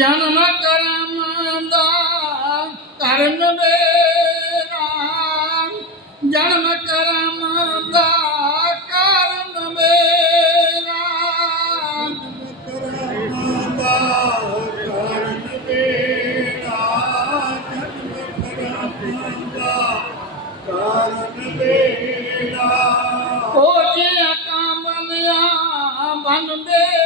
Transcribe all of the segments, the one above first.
ਜਨਮ ਕਰਮ ਦਾ ਕਰਨ ਮੇਰਾ। ਜਨਮ ਕਰਮ ਦਾ ਕਰਨ ਮੇਰਾ। ਕਰਮਾਂ ਦਾ ਕਰਨ ਬੇੜਾ ਜਨਮ ਕਰਮਾਂ ਦਾ ਕਰਨ ਬੇੜਾ ਕੋਜਿਆ ਕਾਮਲਿਆ ਬਨ ਦੇ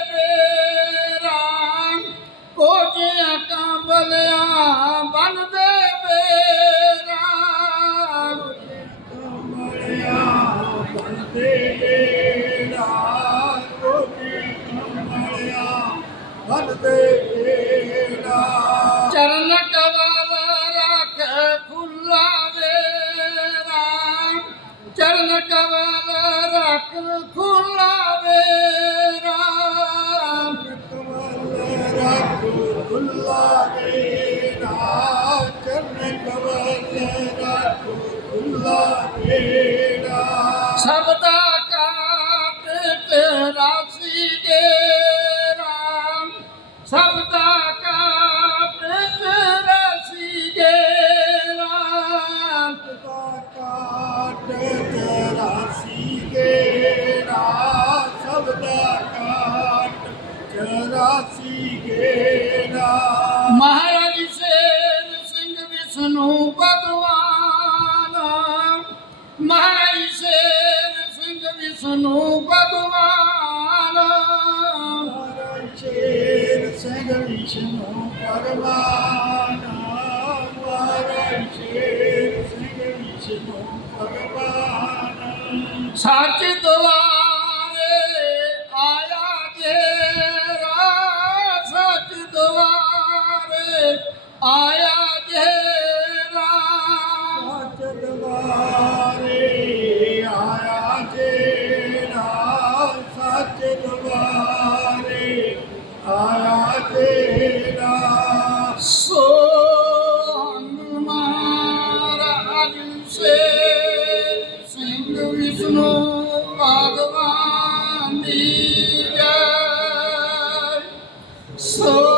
কমল রাখ খুলাবে مهاراج شير سنگهه وشنو ڀڳوان. مهاراج شير سنگهه وشنو ڪدوان مر سنگهه ڀڳوان. ڀڳوان سين سنگهه وشنو ڀڳوان سچ دعا ਆਇਆ ਜੇਰਾ ਸੱਚ ਦਵਾਰੇ ਆਇਆ ਜਿਹੜਾ ਸੱਚ ਦਵਾਰੇ ਆਇਆ ਜਿਹੜਾ ਸੋ ਮਹਾਰਾਜ ਸੇ ਸਿੰਘ ਵਿਸ਼ਨੂੰ ਭਗਵਾਨ ਦੀ ਜੈ। ਸੋ